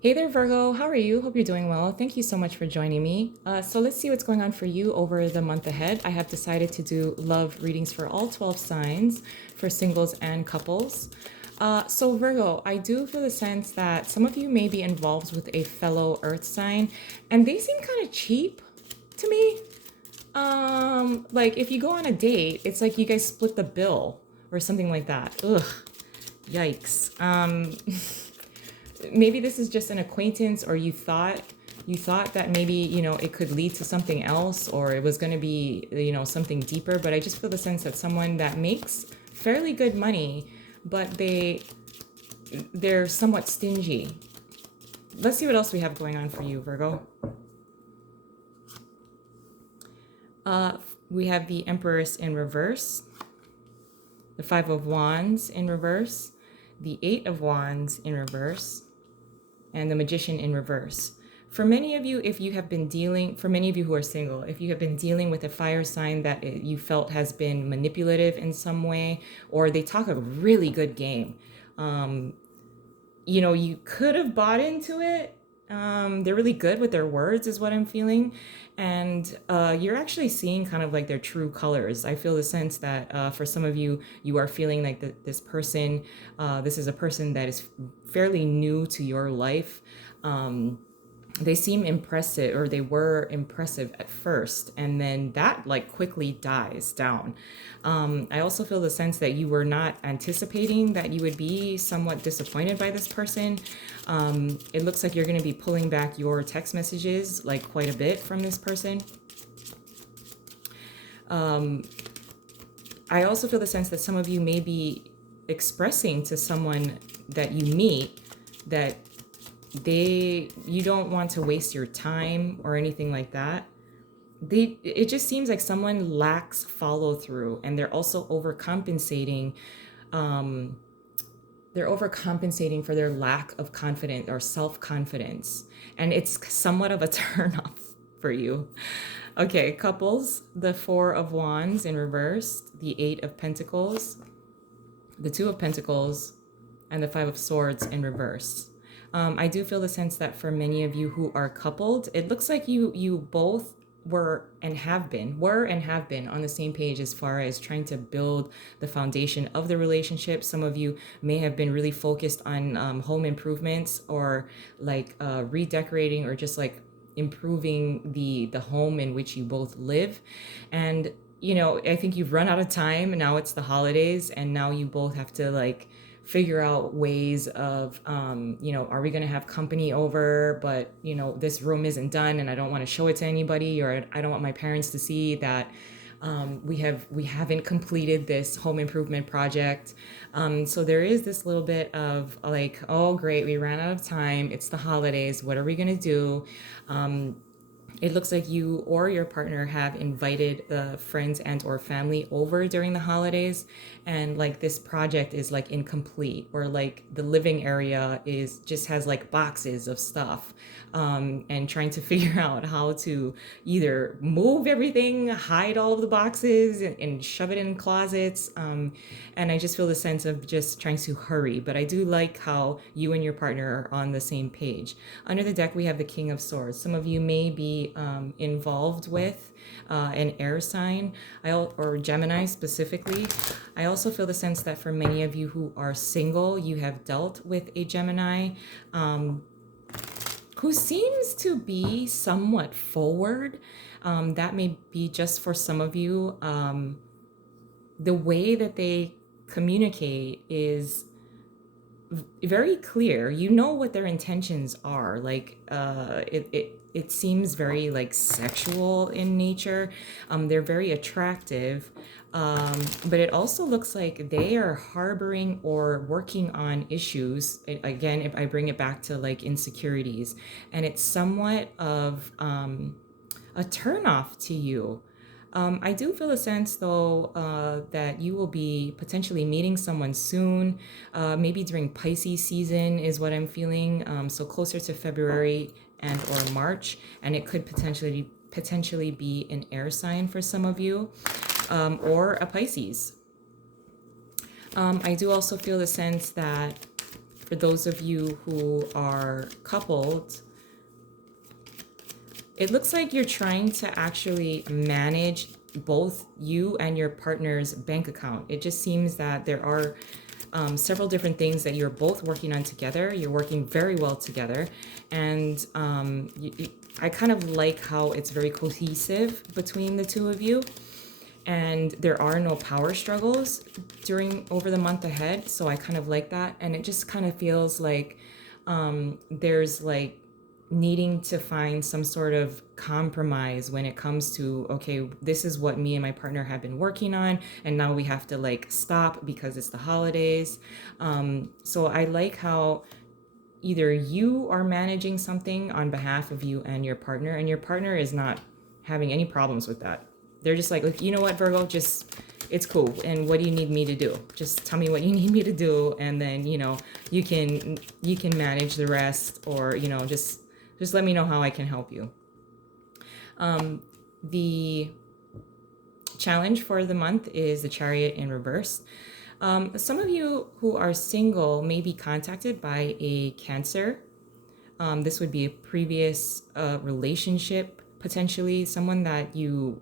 Hey there, Virgo. How are you? Hope you're doing well. Thank you so much for joining me. So let's see what's going on for you over the month ahead. I have decided to do love readings for all 12 signs for singles and couples. So, Virgo, I do feel the sense that some of you may be involved with a fellow earth sign, and they seem kind of cheap to me. Like if you go on a date, it's like you guys split the bill or something like that. Ugh, yikes. Maybe this is just an acquaintance, or you thought that maybe it could lead to something else, or it was going to be something deeper. But I just feel the sense that someone that makes fairly good money, but they're somewhat stingy. Let's see what else we have going on for you, Virgo. We have the Empress in reverse, the Five of Wands in reverse, the Eight of Wands in reverse, and the Magician in reverse. For many of you, for many of you who are single, if you have been dealing with a fire sign that you felt has been manipulative in some way, or they talk a really good game, you could have bought into it. They're really good with their words, is what I'm feeling. And you're actually seeing kind of like their true colors. I feel the sense that for some of you, you are feeling like this person, this is a person that is fairly new to your life. They seem impressive, or they were impressive at first, and then that like quickly dies down. I also feel the sense that you were not anticipating that you would be somewhat disappointed by this person. It looks like you're going to be pulling back your text messages like quite a bit from this person. I also feel the sense that some of you may be expressing to someone that you meet that you don't want to waste your time or anything like that. It just seems like someone lacks follow through, and they're also overcompensating. um they're overcompensating for their lack of confidence or self-confidence, and it's somewhat of a turn off for you. Okay, couples, the Four of Wands in reverse, the Eight of Pentacles, the Two of Pentacles, and the Five of Swords in reverse. I do feel the sense that for many of you who are coupled, it looks like you both were and have been on the same page as far as trying to build the foundation of the relationship. Some of you may have been really focused on home improvements, or like redecorating, or just like improving the home in which you both live. And I think you've run out of time, and now it's the holidays, and now you both have to like figure out ways of are we going to have company over, but this room isn't done, and I don't want to show it to anybody, or I don't want my parents to see that we haven't completed this home improvement project. So there is this little bit of like, oh great, we ran out of time, it's the holidays, what are we going to do? It looks like you or your partner have invited friends and or family over during the holidays, and like this project is like incomplete, or like the living area is just has like boxes of stuff, and trying to figure out how to either move everything, hide all of the boxes, and shove it in closets. And I just feel the sense of just trying to hurry, but I do like how you and your partner are on the same page. Under the deck, we have the King of Swords. Some of you may be involved with an air sign, or Gemini specifically. I also feel the sense that for many of you who are single, you have dealt with a Gemini who seems to be somewhat forward. That may be just for some of you. The way that they communicate is very clear. You know what their intentions are. Like it seems very like sexual in nature. They're very attractive, but it also looks like they are harboring or working on issues. Again, if I bring it back to like insecurities, and it's somewhat of a turnoff to you. I do feel a sense, though, that you will be potentially meeting someone soon, maybe during Pisces season, is what I'm feeling. So closer to February and or March, and it could potentially be an air sign for some of you, or a Pisces. I do also feel the sense that For those of you who are coupled, it looks like you're trying to actually manage both you and your partner's bank account. It just seems that there are several different things that you're both working on together. You're working very well together. And I kind of like how it's very cohesive between the two of you. And there are no power struggles over the month ahead. So I kind of like that. And it just kind of feels like there's like needing to find some sort of compromise when it comes to, okay, this is what me and my partner have been working on, and now we have to like stop because it's the holidays. So I like how either you are managing something on behalf of you and your partner is not having any problems with that. They're just like, you know what, Virgo, just, it's cool. And what do you need me to do? Just tell me what you need me to do. And then, you can manage the rest, or, just let me know how I can help you. The challenge for the month is the Chariot in reverse. Some of you who are single may be contacted by a Cancer. This would be a previous relationship, potentially someone that you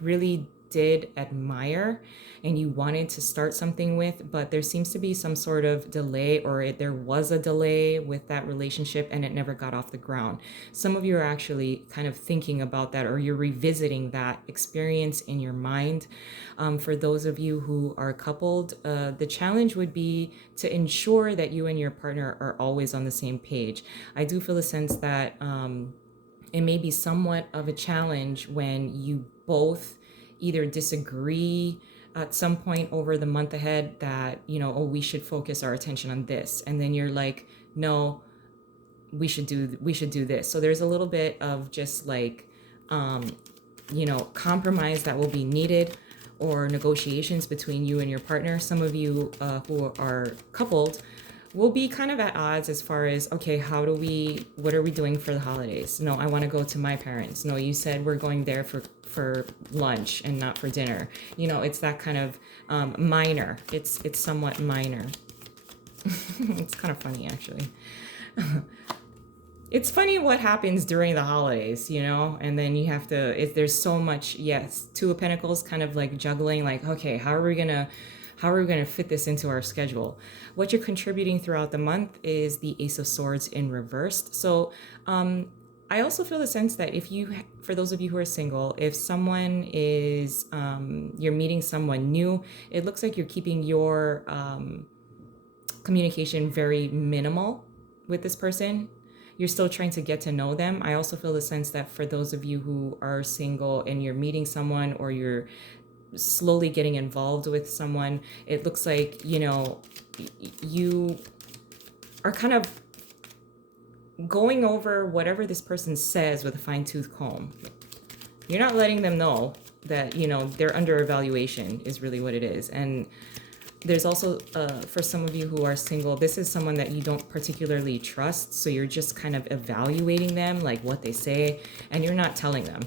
really did admire and you wanted to start something with, but there seems to be some sort of delay, or there was a delay with that relationship and it never got off the ground. Some of you are actually kind of thinking about that, or you're revisiting that experience in your mind. For those of you who are coupled, the challenge would be to ensure that you and your partner are always on the same page. I do feel a sense that it may be somewhat of a challenge when you both either disagree at some point over the month ahead that, we should focus our attention on this. And then you're like, no, we should do this. So there's a little bit of just like, compromise that will be needed, or negotiations between you and your partner. Some of you who are coupled will be kind of at odds as far as, okay, what are we doing for the holidays? No, I want to go to my parents. No, you said we're going there for lunch and not for dinner. It's that kind of minor. It's somewhat minor. It's kind of funny, actually. It's funny what happens during the holidays, and then you have to, there's so much, yes, Two of Pentacles kind of like juggling, like, okay, how are we going to fit this into our schedule? What you're contributing throughout the month is the Ace of Swords in reversed. So I also feel the sense that for those of you who are single, if someone is, you're meeting someone new, it looks like you're keeping your communication very minimal with this person. You're still trying to get to know them. I also feel the sense that for those of you who are single and you're meeting someone, or you're slowly getting involved with someone, it looks like, you are kind of going over whatever this person says with a fine-tooth comb. You're not letting them know that, they're under evaluation is really what it is. And there's also, for some of you who are single, this is someone that you don't particularly trust. So you're just kind of evaluating them, like what they say, and you're not telling them.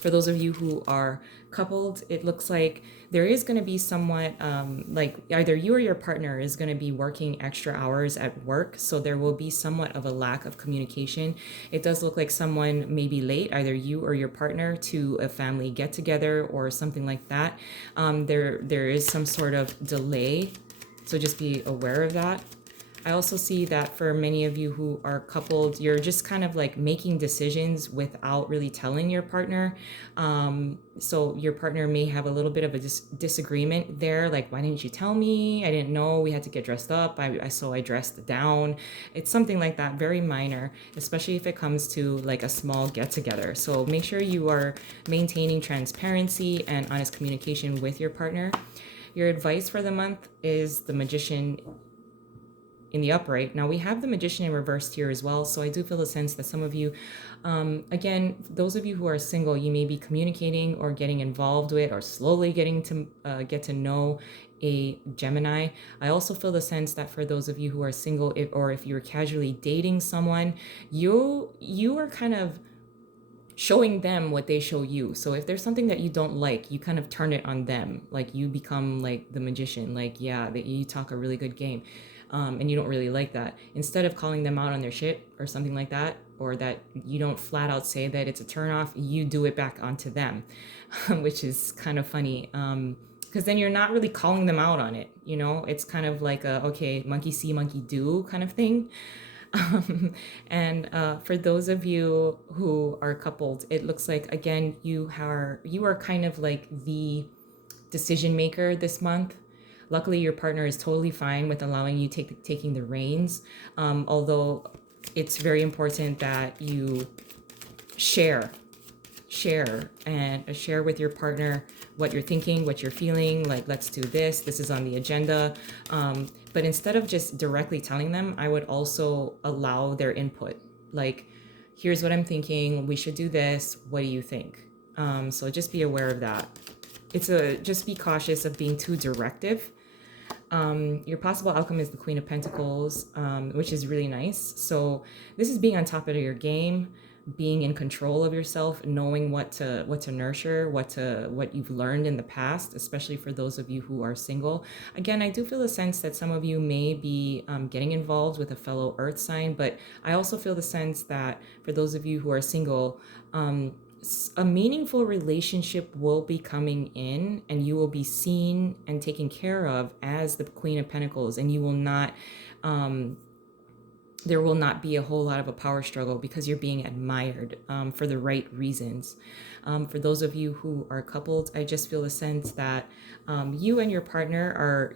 For those of you who are coupled, it looks like there is going to be somewhat like either you or your partner is going to be working extra hours at work. So there will be somewhat of a lack of communication. It does look like someone may be late, either you or your partner, to a family get together or something like that. There is some sort of delay. So just be aware of that. I also see that for many of you who are coupled, you're just kind of like making decisions without really telling your partner. So your partner may have a little bit of a disagreement there. Like, why didn't you tell me? I didn't know we had to get dressed up. So I dressed down. It's something like that, very minor, especially if it comes to like a small get together. So make sure you are maintaining transparency and honest communication with your partner. Your advice for the month is the Magician in the upright. Now we have the Magician in reversed here as well. So I do feel a sense that some of you, again, those of you who are single, you may be communicating or getting involved with, or slowly getting to get to know a Gemini. I also feel the sense that for those of you who are single, if you're casually dating someone, you are kind of showing them what they show you. So if there's something that you don't like, you kind of turn it on them. Like you become like the magician, like, yeah, you talk a really good game. and you don't really like that. Instead of calling them out on their shit or something like that, or that you don't flat out say that it's a turnoff, you do it back onto them, which is kind of funny. Because then you're not really calling them out on it. It's kind of like a, okay, monkey see, monkey do kind of thing. And for those of you who are coupled, it looks like, again, you are kind of like the decision maker this month. Luckily, your partner is totally fine with allowing you taking the reins, although it's very important that you share share with your partner what you're thinking, what you're feeling, like, let's do this is on the agenda. But instead of just directly telling them, I would also allow their input. Like, here's what I'm thinking, we should do this, what do you think? So just be aware of that. Just be cautious of being too directive. Your possible outcome is the Queen of Pentacles, which is really nice. So this is being on top of your game, being in control of yourself, knowing what to nurture, what you've learned in the past, especially for those of you who are single. Again, I do feel a sense that some of you may be getting involved with a fellow earth sign, but I also feel the sense that for those of you who are single, a meaningful relationship will be coming in, and you will be seen and taken care of as the Queen of Pentacles, and you will not there will not be a whole lot of a power struggle because you're being admired for the right reasons. For those of you who are coupled, I just feel a sense that you and your partner are,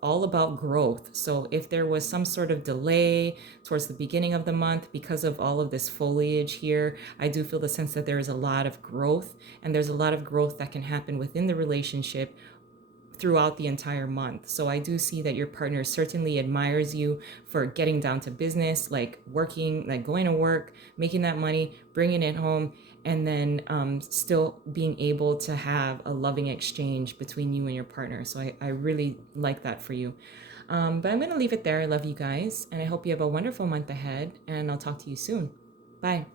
all about growth. So if there was some sort of delay towards the beginning of the month because of all of this foliage here, I do feel the sense that there is a lot of growth, and there's a lot of growth that can happen within the relationship throughout the entire month. So I do see that your partner certainly admires you for getting down to business, like working, like going to work, making that money, bringing it home, and then still being able to have a loving exchange between you and your partner. So I really like that for you. But I'm going to leave it there. I love you guys, and I hope you have a wonderful month ahead, and I'll talk to you soon. Bye.